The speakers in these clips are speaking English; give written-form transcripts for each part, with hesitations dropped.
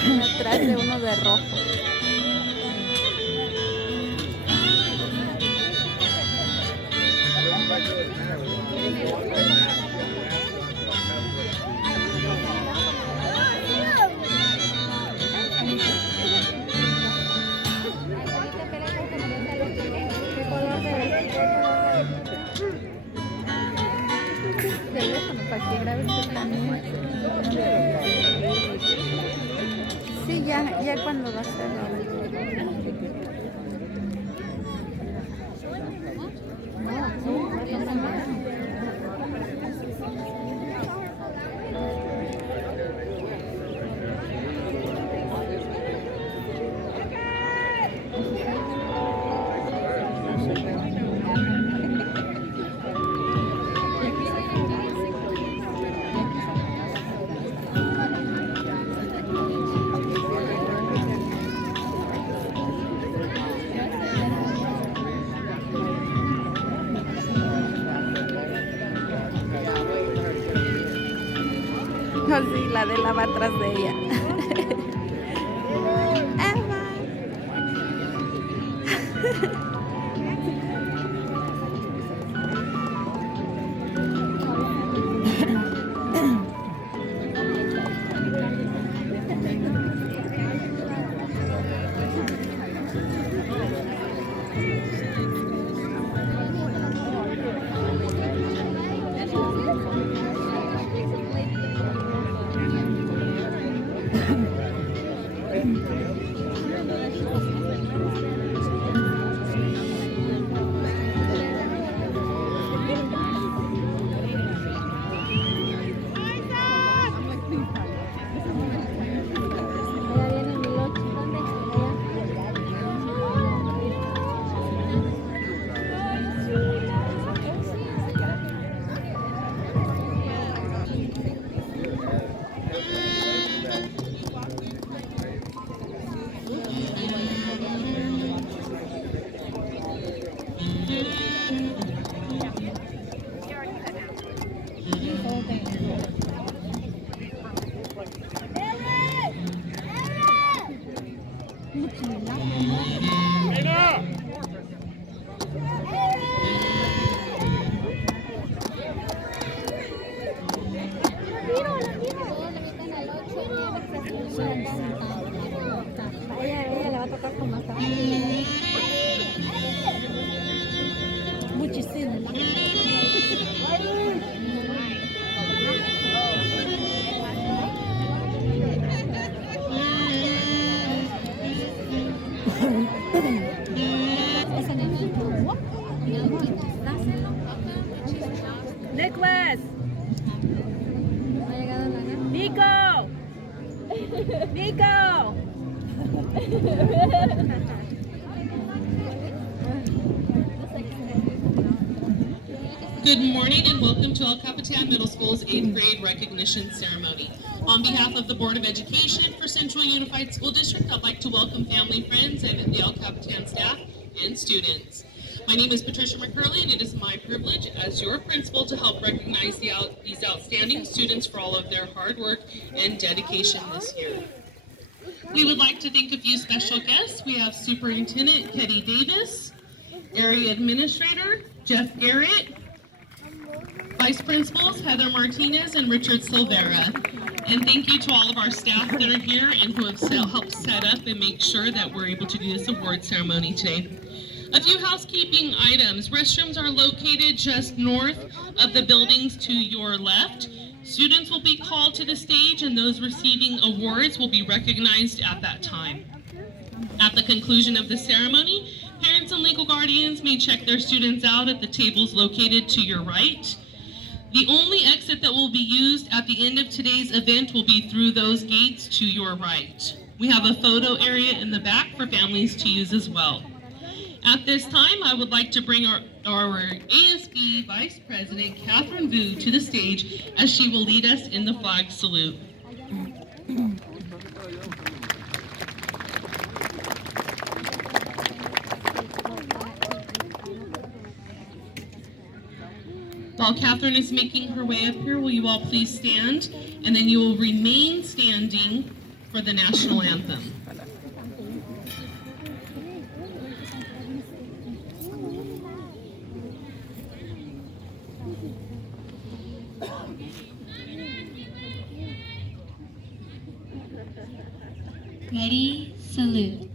Atrás de uno de rojo. Teléfono para que grabes tu camino. Sí, ya cuando va a ser la no, sí, la de la va atrás de ella. Emma. Ella le va a tocar con más trabajo. Muchísimo. Nicholas. Nico. Nico. Good morning and welcome to El Capitan Middle School's 8th grade recognition ceremony. On behalf of the Board of Education for Central Unified School District, I'd like to welcome family, friends, and the El Capitan staff and students. My name is Patricia McCurley, and it is my privilege as your principal to help recognize these outstanding students for all of their hard work and dedication this year. We would like to thank a few special guests. We have Superintendent Ketty Davis, Area Administrator Jeff Garrett, Vice Principals Heather Martinez and Richard Silvera. And thank you to all of our staff that are here and who have helped set up and make sure that we're able to do this award ceremony today. A few housekeeping items. Restrooms are located just north of the buildings to your left. Students will be called to the stage and those receiving awards will be recognized at that time. At the conclusion of the ceremony, parents and legal guardians may check their students out at the tables located to your right. The only exit that will be used at the end of today's event will be through those gates to your right. We have a photo area in the back for families to use as well. At this time, I would like to bring our ASB Vice President, Catherine Vu, to the stage as she will lead us in the flag salute. While Catherine is making her way up here, will you all please stand? And then you will remain standing for the national anthem. Ready, salute.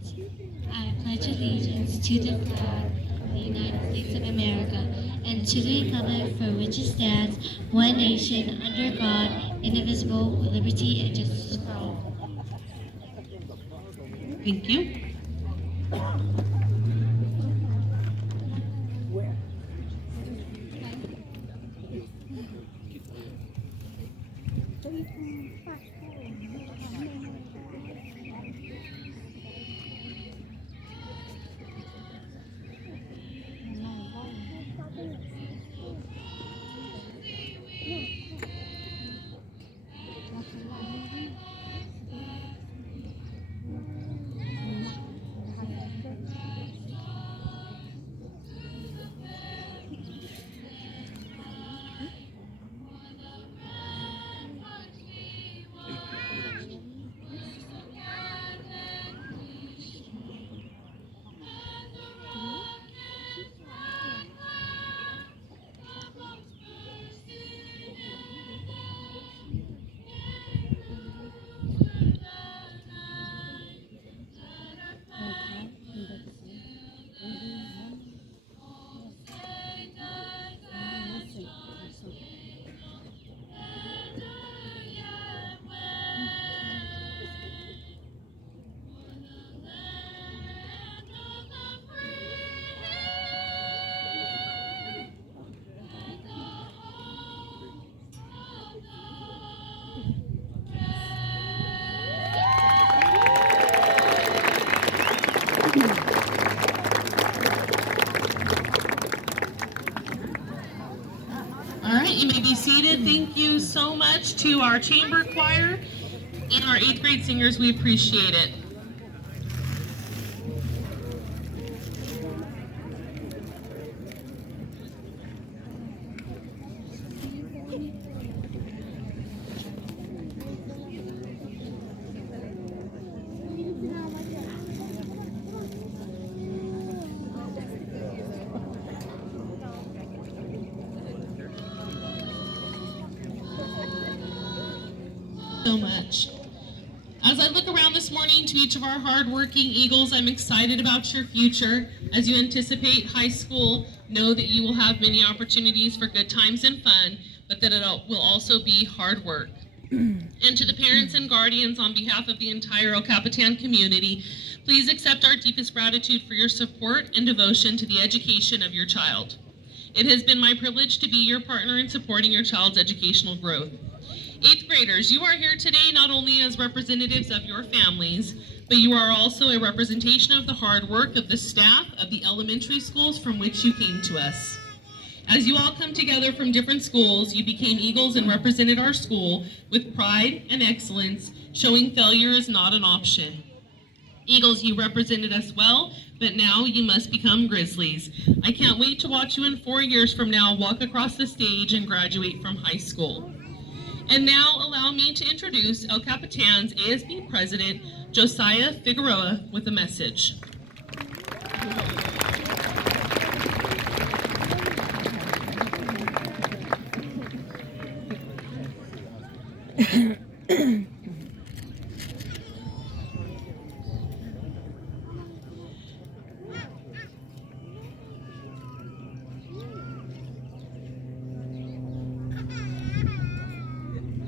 I pledge allegiance to the flag of the United States of America and to the republic for which it stands, one nation, under God, indivisible, with liberty and justice for all. Thank you. All right, you may be seated. Thank you so much to our chamber choir and our 8th grade singers. We appreciate it. So much. As I look around this morning to each of our hardworking Eagles, I'm excited about your future. As you anticipate high school, know that you will have many opportunities for good times and fun, but that it will also be hard work. And to the parents and guardians, on behalf of the entire El Capitan community, please accept our deepest gratitude for your support and devotion to the education of your child. It has been my privilege to be your partner in supporting your child's educational growth. 8th graders, you are here today not only as representatives of your families, but you are also a representation of the hard work of the staff of the elementary schools from which you came to us. As you all come together from different schools, you became Eagles and represented our school with pride and excellence, showing failure is not an option. Eagles, you represented us well, but now you must become Grizzlies. I can't wait to watch you in 4 years from now walk across the stage and graduate from high school. And now allow me to introduce El Capitan's ASB President, Josiah Figueroa, with a message.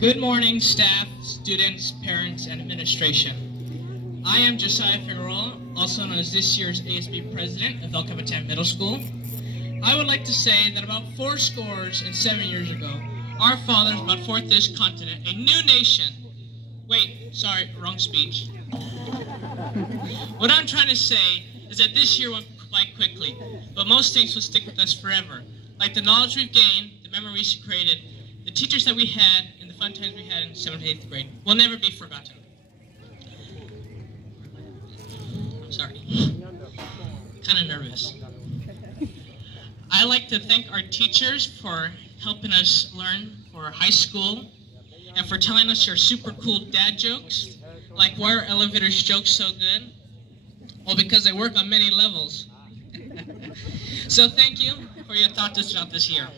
Good morning, staff, students, parents, and administration. I am Josiah Figueroa, also known as this year's ASB President of El Capitan Middle School. I would like to say that about 7 years ago, our fathers brought forth this continent, a new nation. Wait, sorry, wrong speech. What I'm trying to say is that this year went by quickly, but most things will stick with us forever. Like the knowledge we've gained, the memories we created, the teachers that we had, and the fun times we had in 7th and 8th grade will never be forgotten. I'm sorry. Kind of nervous. I like to thank our teachers for helping us learn for high school and for telling us your super cool dad jokes. Like, why are elevators jokes so good? Well, because they work on many levels. So thank you for your thoughts throughout this year.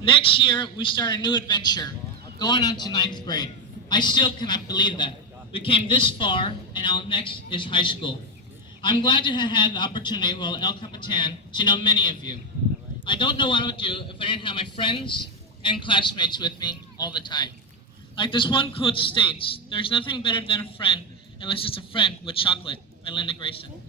Next year, we start a new adventure, going on to 9th grade. I still cannot believe that. We came this far, and now next is high school. I'm glad to have had the opportunity while at El Capitan to know many of you. I don't know what I would do if I didn't have my friends and classmates with me all the time. Like this one quote states, there's nothing better than a friend unless it's a friend with chocolate, by Linda Grayson.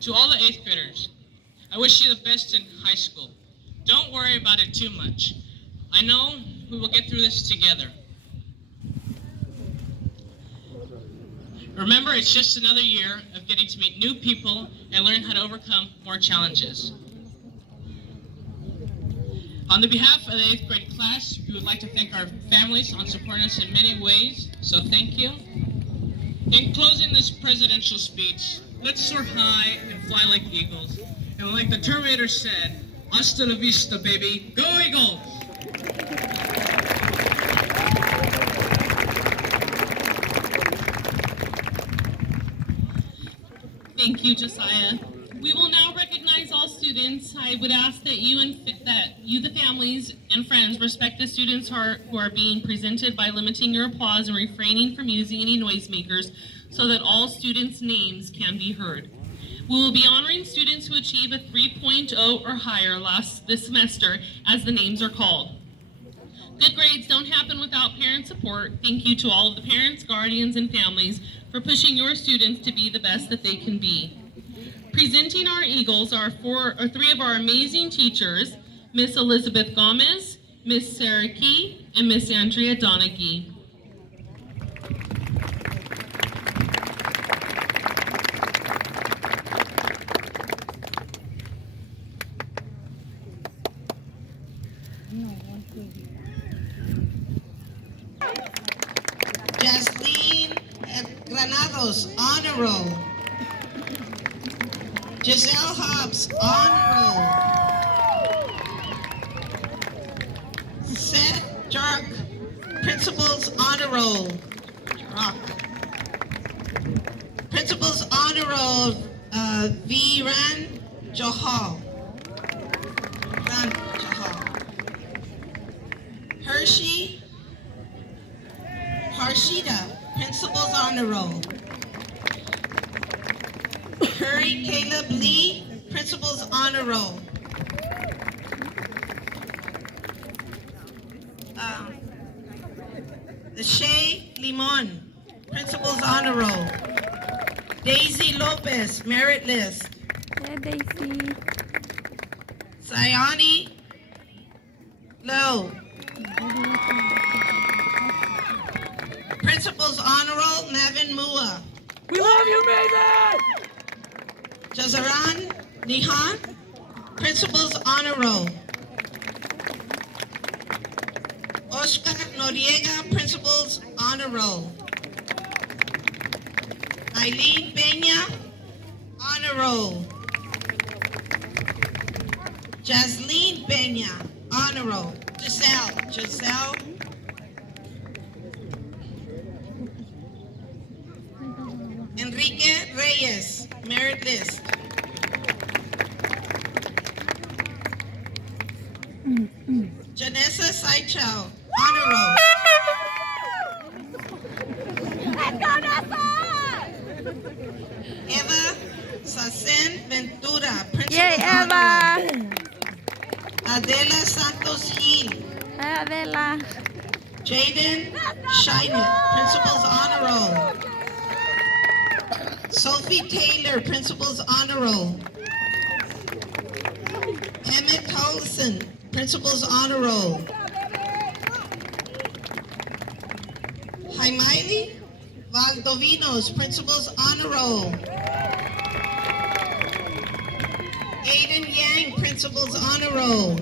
To all the 8th graders, I wish you the best in high school. Don't worry about it too much. I know we will get through this together. Remember, it's just another year of getting to meet new people and learn how to overcome more challenges. On the behalf of the 8th grade class, we would like to thank our families on supporting us in many ways, so thank you. In closing this presidential speech, let's soar high and fly like eagles. And like the Terminator said, hasta la vista, baby. Go Eagles! Thank you, Josiah. We will now recognize all students. I would ask that you, the families and friends, respect the students who are being presented by limiting your applause and refraining from using any noisemakers so that all students' names can be heard. We will be honoring students who achieve a 3.0 or higher this semester as the names are called. Good grades don't happen without parent support. Thank you to all of the parents, guardians, and families for pushing your students to be the best that they can be. Presenting our Eagles are three of our amazing teachers, Miss Elizabeth Gomez, Miss Sarah Key, and Miss Andrea Donaghy. Jasleen Granados, honor roll. Giselle Hobbs, honor roll. Seth Jark, principal's honor roll. Principal's honor roll, Viran Johal. Harshida, principal's honor roll. Curry Caleb Lee, principal's honor roll. Shay Limon, principal's honor roll. Daisy Lopez, merit list. Yeah, Daisy. Sayani Lowe, principal's honor roll. Navin Mua. We love you, Maven! Jazaran Nihan, principal's honor roll. Oscar Noriega, principal's honor roll. Eileen Peña, honor roll. Jasleen Peña, honor roll. Giselle. Enrique Reyes, merit list. Janessa Saichao, honor roll. Eva Sacen Ventura, principal's honor roll. Adela Santos Gil. Adela. Jaden Scheinert, principal's honor roll. Sophie Taylor, principal's honor roll. Emmett Tolson, principal's honor roll. Jaimili Valdovinos, principal's honor roll. Aiden Yang, principal's honor roll.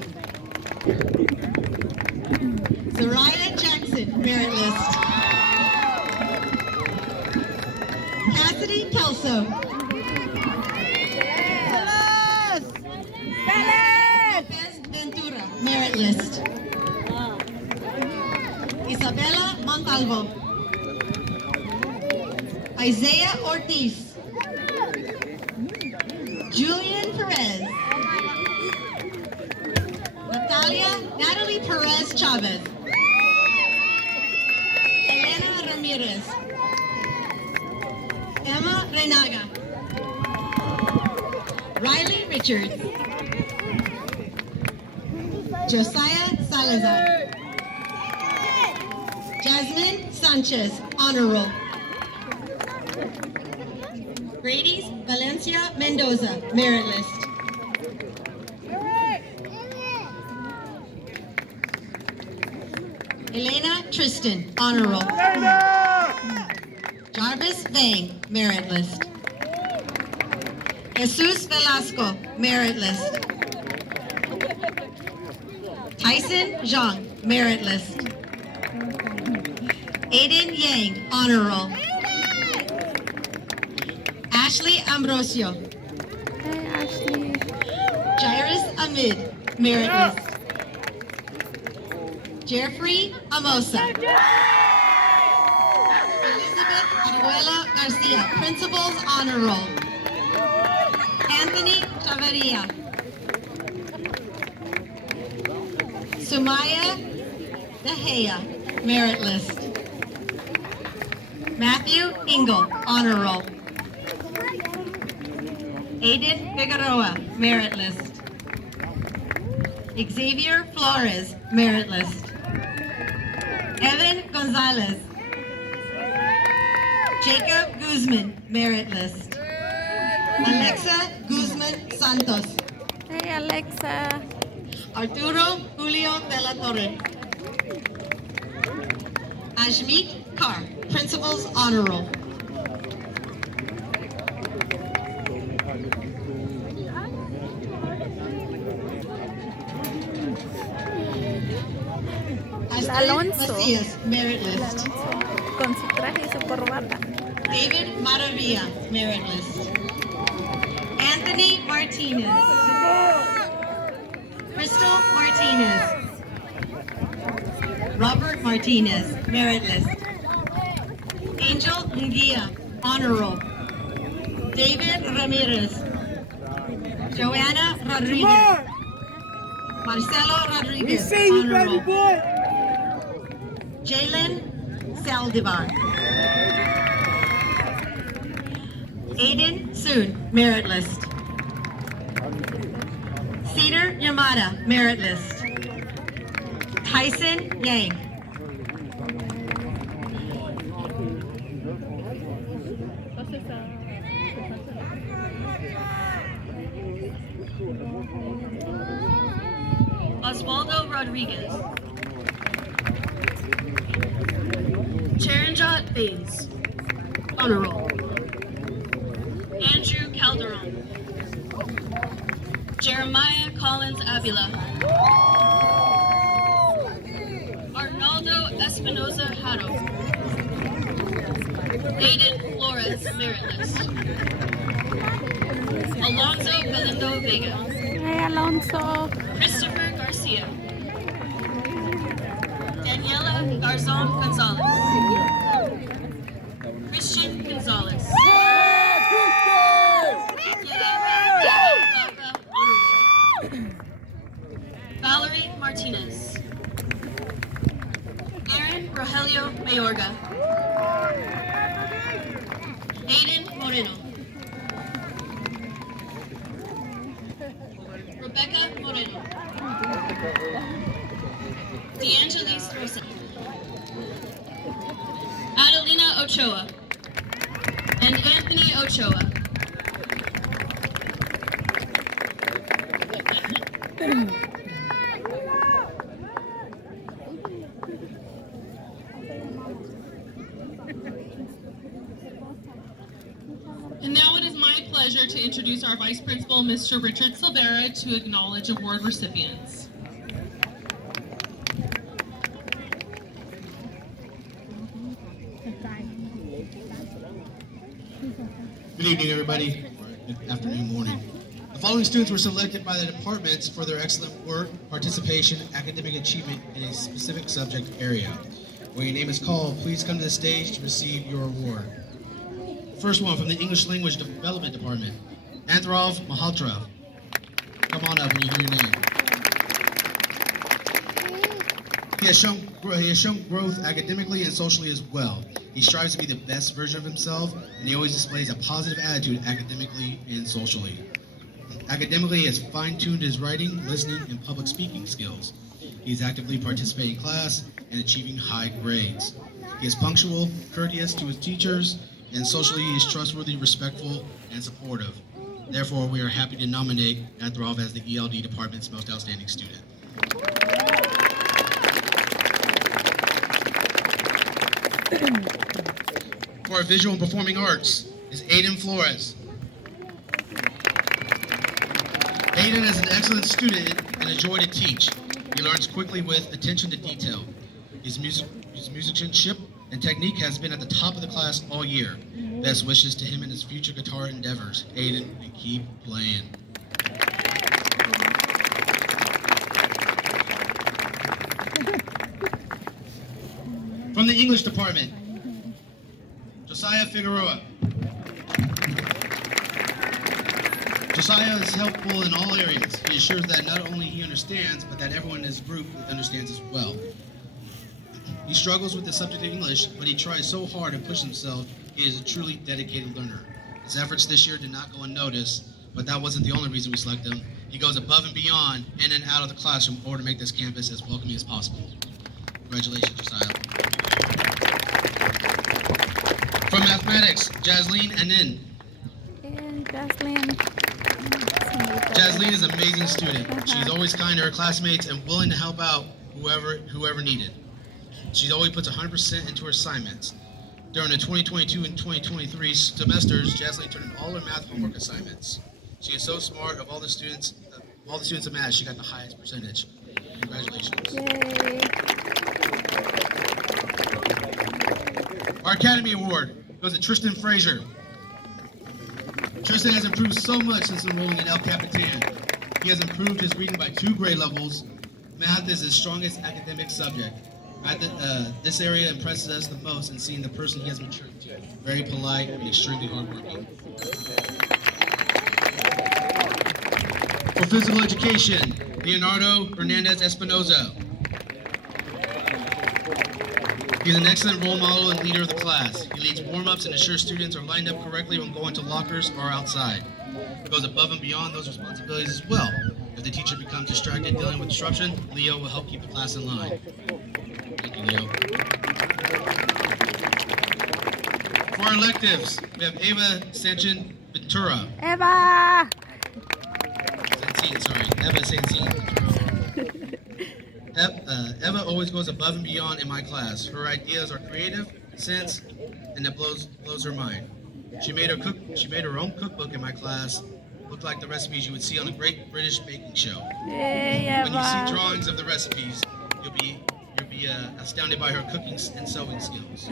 Soraya Jackson, merit list. Cassidy Kelso. Lopez Ventura, merit merit list. Isabella Montalvo. Isaiah Ortiz. Julian Perez. Natalie Perez Chavez. Elena Ramirez. Emma Renaga. Riley Richards. Josiah Salazar. Jasmine Sanchez, honor roll. Grady's Valencia Mendoza, merit list. Elena Tristan, honor roll. Jarvis Vang, merit list. Jesus Velasco, merit list. Tyson Zhang, merit list. Aiden Yang, honor roll. Ashley Ambrosio. Hey, Ashley. Jairus Amid, merit list. Jeffrey Amosa. Elizabeth Arguello Garcia, principal's honor roll. Anthony Chavarria. Sumaya Dahea, merit list. Matthew Ingle, honor roll. Aiden Figueroa, merit list. Xavier Flores, merit list. Evan Gonzalez. Jacob Guzman, merit list. Alexa Guzman Santos. Hey, Alexa. Arturo Julio de la Torre. Ajmeet Carr, principal's honor roll. Astrid Alonso. Macias, merit list. Con su traje y su corbata. David Maravilla, merit list. Anthony Martinez. Crystal Martinez. Robert Martinez, merit list. Angel Munguia, honor roll. David Ramirez. Joanna Rodriguez. Marcelo Rodriguez, honor roll. Jalen Saldivar. Aiden Soon, merit list. Cedar Yamada, merit list. Tyson Yang. Osvaldo Rodriguez. Charanjot Baines, honor roll. Andrew Calderon. Jeremiah Collins Avila. Arnaldo Espinoza Hado. Aiden Flores, merit list. Alonso Galindo Vega. Hey, Alonso. Christopher Garcia. Daniela Garzon Gonzalez. Christian Gonzalez. Valerie Martinez. Aaron Rogelio Mayorga. Aiden Moreno. Rebecca Moreno. DeAngelis Rosa. Adelina Ochoa. And Anthony Ochoa. And now it is my pleasure to introduce our Vice Principal, Mr. Richard Silvera, to acknowledge award recipients. Good evening, everybody. Good afternoon, morning. The following students were selected by the departments for their excellent work, participation, academic achievement in a specific subject area. When your name is called, please come to the stage to receive your award. First one from the English Language Development Department, Anthrov Mahaltra. Come on up when you hear your name. He has shown growth academically and socially as well. He strives to be the best version of himself, and he always displays a positive attitude academically and socially. Academically, he has fine-tuned his writing, listening, and public speaking skills. He is actively participating in class and achieving high grades. He is punctual, courteous to his teachers, and socially he is trustworthy, respectful, and supportive. Therefore, we are happy to nominate Anthrov as the ELD department's most outstanding student. For visual and performing arts is Aiden Flores. Aiden is an excellent student and a joy to teach. He learns quickly with attention to detail. His musicianship and technique has been at the top of the class all year. Best wishes to him in his future guitar endeavors. Aiden, and keep playing. From the English department, Josiah Figueroa. Josiah is helpful in all areas. He assures that not only he understands, but that everyone in his group understands as well. He struggles with the subject of English, but he tries so hard and pushes himself. He is a truly dedicated learner. His efforts this year did not go unnoticed, but that wasn't the only reason we selected him. He goes above and beyond, in and out of the classroom, in order to make this campus as welcoming as possible. Congratulations, Josiah. From mathematics, Jasleen Anin. And Jocelyn. Jasleen is an amazing student. She's always kind to her classmates and willing to help out whoever needed. She always puts 100% into her assignments. During the 2022 and 2023 semesters, Jasleen turned in all her math homework assignments. She is so smart. Of all the students in math, she got the highest percentage. Congratulations. Yay. Our Academy Award goes to Tristan Frazier. Tristan has improved so much since enrolling in El Capitan. He has improved his reading by 2 grade levels. Math is his strongest academic subject. This area impresses us the most in seeing the person he has matured to. Very polite and extremely hardworking. For physical education, Leonardo Hernandez Espinoza. He's an excellent role model and leader of the class. He leads warm-ups and ensures students are lined up correctly when going to lockers or outside. He goes above and beyond those responsibilities as well. If the teacher becomes distracted dealing with disruption, Leo will help keep the class in line. Thank you, Leo. For our electives, we have Eva Sanchin Ventura. Eva! Eva Sanchin. Eva always goes above and beyond in my class. Her ideas are creative, sense, and it blows her mind. She made her own cookbook in my class. Looked like the recipes you would see on a Great British Baking Show. Yay, Eva. When you see drawings of the recipes, you'll be astounded by her cooking and sewing skills.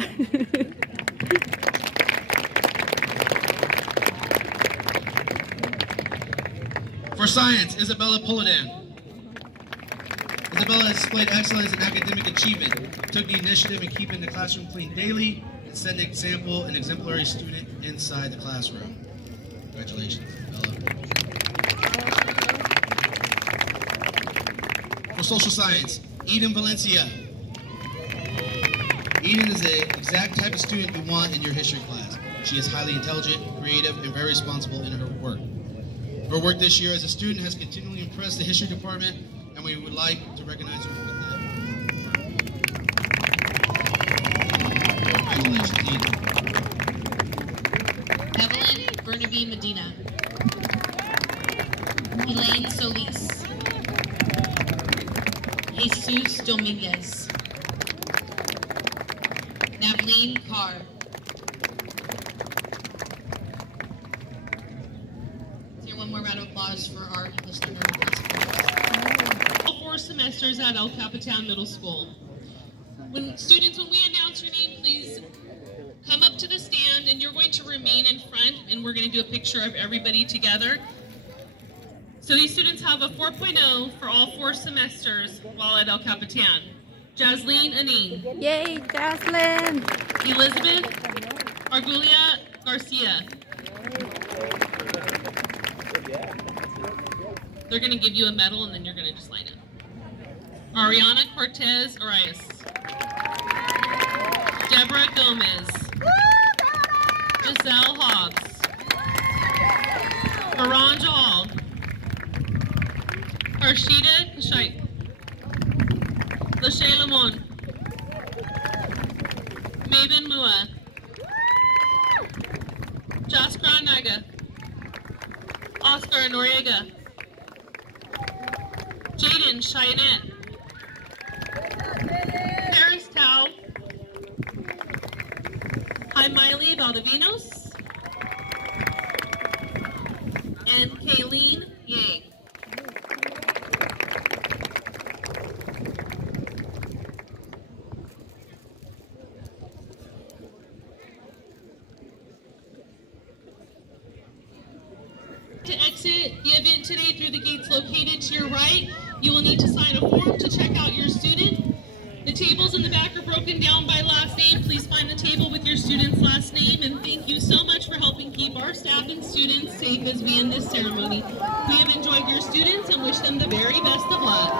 For science, Isabella Polidan. Isabella has displayed excellence in academic achievement, took the initiative in keeping the classroom clean daily, and set an example, an exemplary student inside the classroom. Congratulations, Isabella. For social science, Eden Valencia. Eden is the exact type of student you want in your history class. She is highly intelligent, creative, and very responsible in her work. Her work this year as a student has continually impressed the history department, and we would like to recognize her with that. Congratulations, Eden. Evelyn Burnaby Medina. Elaine Solis. Jesus Dominguez. Navleen Carr. Let's hear one more round of applause for our English learner. All 4 semesters at El Capitan Middle School. When we announce your name, please come up to the stand, and you're going to remain in front, and we're going to do a picture of everybody together. So these students have a 4.0 for all 4 semesters while at El Capitan. Jasleen Anin, Yay, Jocelyn! Elizabeth Argulia Garcia. They're going to give you a medal and then you're going to just line up. Ariana Cortez Arias. Deborah Gomez. Giselle Hobbs. Haran Jahal. Harshida Kashite. Lachey Lamont. Maven Mua. Jaskra Naga. Oscar Noriega. Jaden Cheyenne. Paris Tao. Hi Miley Valdivinos. And Kayleen Yang. To exit the event today through the gates located to your right, you will need to sign a form to check out your student. The tables in the back are broken down by last name. Please find the table with your student's last name, and thank you so much for helping keep our staff and students safe as we end this ceremony. We have enjoyed your students and wish them the very best of luck.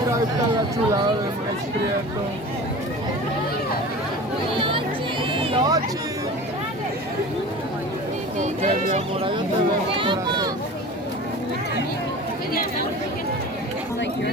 Mira, está la chulada de maíz prieto. Lochi. Ok, mi amor, yo te veo, corazón. Like your